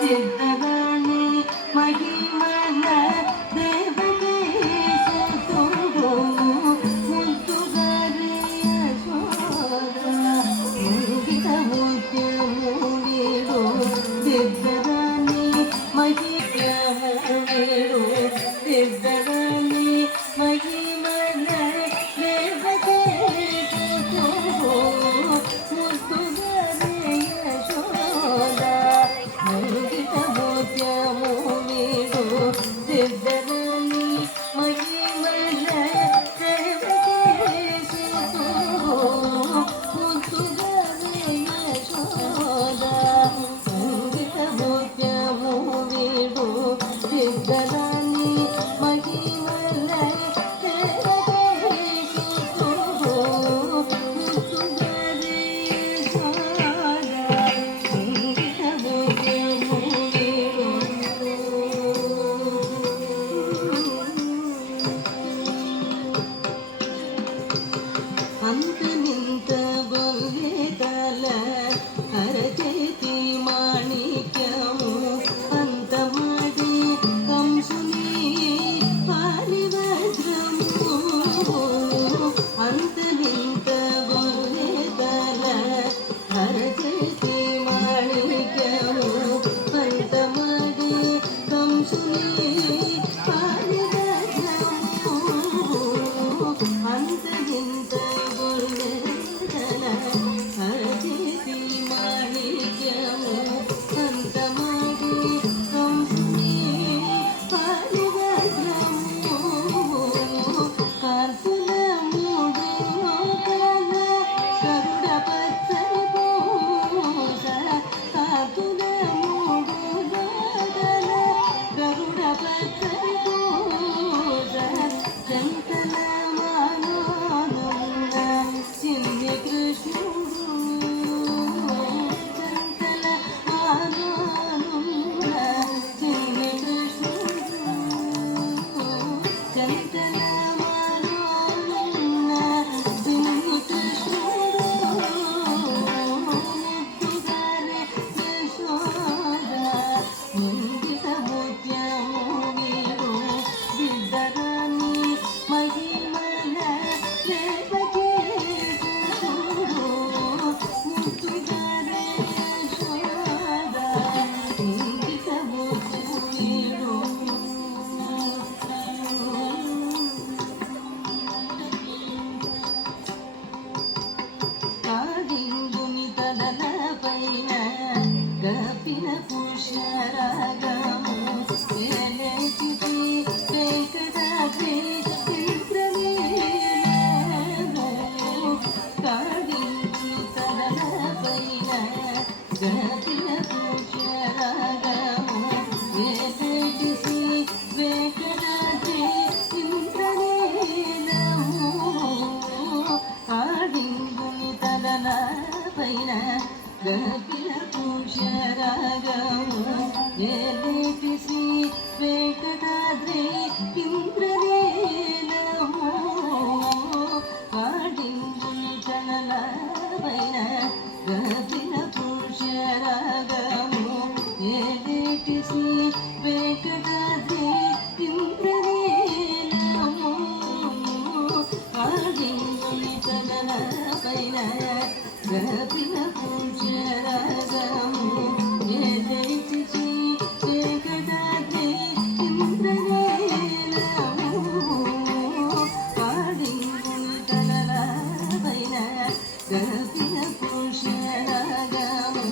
ಸಿದ್ಧರಾಣಿ ಮಹಿಮನ ದೇವತೆ ಸುತ್ತುಗೋ ಮುತ್ತುಗರೆಯ ಶೋಧ ಮುಗಿದ ಮುತ್ಯ ಮೂಡಿರು ಸಿದ್ಧರಾಣಿ ಮಹಿಮೀರು ಸಿದ್ಧರಾಣಿ ಮಹಿಮನ ದೇವತೆ ಸುತ್ತುಗೋ ಮುತ್ತುಗರೆಯ ಶೋಧ ಮುಗಿದ ಮುತ್ಯ ಮೂಡಿರು ಸಿದ್ಧರಾಣಿ ಮಹಿಮನ ದೇವತೆ ಸುತ್ತುಗೋ ಮುತ್ತುಗರೆಯ ಶೋಧ ಮುಗಿದ ಮುತ್ಯ ಮೂಡಿರು ಸಿದ್ಧರಾಣಿ ಮಹಿಮನ ದೇವತೆ ಸುತ್ತುಗೋ ಮುತ್ತುಗರೆಯ ಶೋಧ ಮುಗಿದ ಮುತ್ಯ ಮೂಡಿರು ಅಂತ ನಿಂತ ಗೊಲ್ಲೆ ಕಾಲ ಹರಚೇತಿ ಮಾಣಿಕ್ಯವು ಅಂತ ಮಾಡಿ ಕಂಸುನಿ ಪಾಲಿವಜ್ರಮು ಅಂತ ನಿಂತ ಗೊಲ್ಲೆ ಕಾಲ ಹರಚೇತಿ ಮಾಣಿಕ್ಯವು ಅಂತ ಮಾಡಿ ಕಂಸುನಿ ಪಾಲಿವಜ್ರಮು ಅಂತ ನಿಂತ ಗೊಲ್ಲೆ ಕಾಲ ಹರಚೇತಿ ಮಾಣಿಕ್ಯವು ಅಂತ ಮಾಡಿ ಕಂಸುನಿ ಪಾಲಿವಜ್ರಮು ಕಾಂತುಲ ಮೂಡು ಲೋಕನ ಗರುಡ ಪತ್ಸರಿ ಪೂಸ ಕಾಂತುಲ ಮೂಡು ಲೋಕನ ಗರುಡ ಪತ್ಸರಿ ಪೂಸ ಚಂತನ ಮಾನೋನುನ್ನ ಚಿನ್ನಿ ಕೃಷ್ಣುಡು ಚಂತನ ಮಾನೋನುನ್ನ ಚಿನ್ನಿ ಕೃಷ್ಣುಡು ಚಂತನ ಮಾನೋನುನ್ನ ಚಿನ್ನಿ ಕೃಷ್ಣುಡು ಮುತ್ತುಗರೆ ಯಶೋಧ ಮುಂದಿದ ಮುತ್ಯ ಮೂಡಿರು ಸಿದ್ಧರಾಣಿ ಮಹಿಮನ ದೇವತೆ ಸುತ್ತುಗೋ ಮುತ್ತುಗರೆ ಯಶೋಧ ಮುಂದಿದ ಮುತ್ಯ ಮೂಡಿರು కాడింగునితదన పైన గపిన పుష్యరాగము వేలేచితి వెంకటాద్రి ఇంద్రనీలము కాడింగునితదన పైన గపిన పుష్యరాగము వేలేచితి వెంకటాద్రి ఇంద్రనీలము ఆడింగుని తలన పైన గపిల పుష్యరాగము ఏలేటి శ్రీ వెంకటాద్రి ఇంద్రనీలము ఆడింగుని తలన పైన గపిల పుష్యరాగము ఏలేటి శ్రీ వెంకటాద్రి ఇంద్రనీలము ఆడింగుని తలన పైన గపిల పుష్యరాగము ఏలేటి శ్రీ వెంకటాద్రి ఇంద్రనీలము ఆడింగుని తలన పైన గపిల పుష్యరాగము